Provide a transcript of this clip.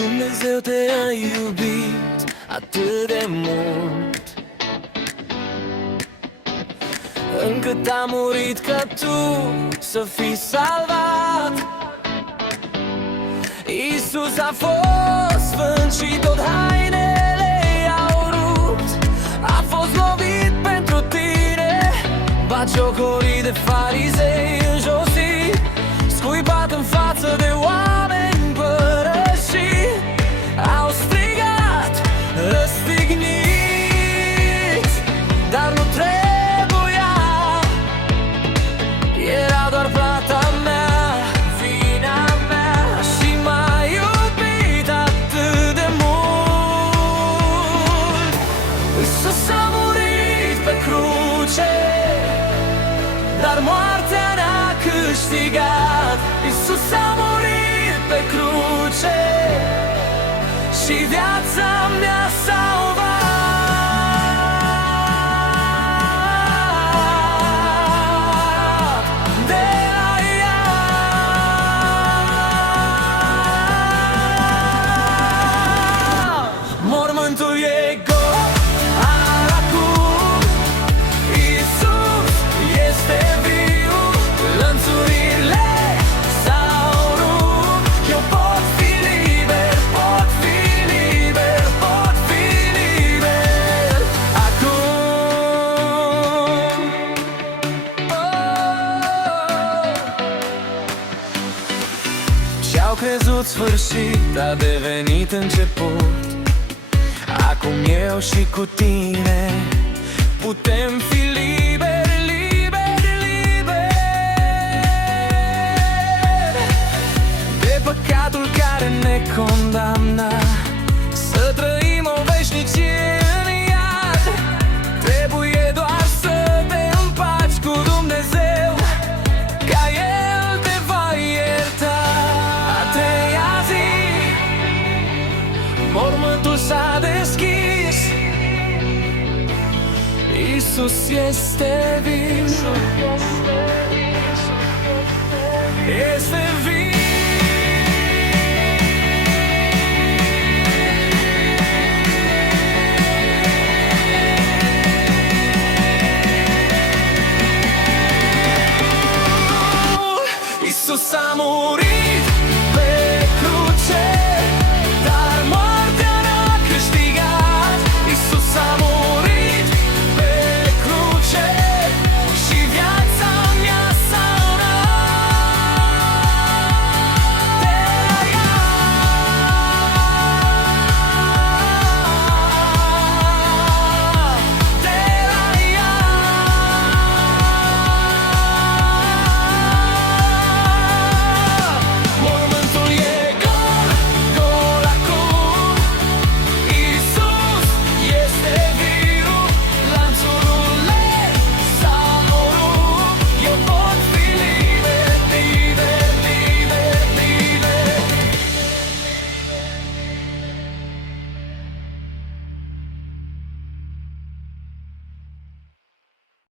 Dumnezeu te-a iubit atât de mult, încât a murit ca tu să fii salvat. Iisus a fost sfânt și tot hainele i-au rupt. A fost lovit pentru tine, batjocorit de farizei, înjosit, scuipat în față de oameni părășit. Au strigat răstignit, dar nu trebuia. Era doar plata mea, vina mea, și m-a iubit atât de mult. Iisus a murit pe cruce, dar moartea n-a câștigat. Iisus a murit pe cruce și viața mi-a salvat de la iad. Mormântul e gol acum, Iisus este viu, lănțurile s-au rupt. Eu pot fi liber, pot fi liber, pot fi liber acum. Ce-au crezut sfârșit a devenit început. Acum eu și cu tine putem fi liberi, liberi, liberi de păcatul care ne condamna, să trăim o veșnicie în iad. Trebuie doar să te împaci cu Dumnezeu, ca El te va ierta. A treia zi mormântul s-a deschis, Iisus este viu, este viu.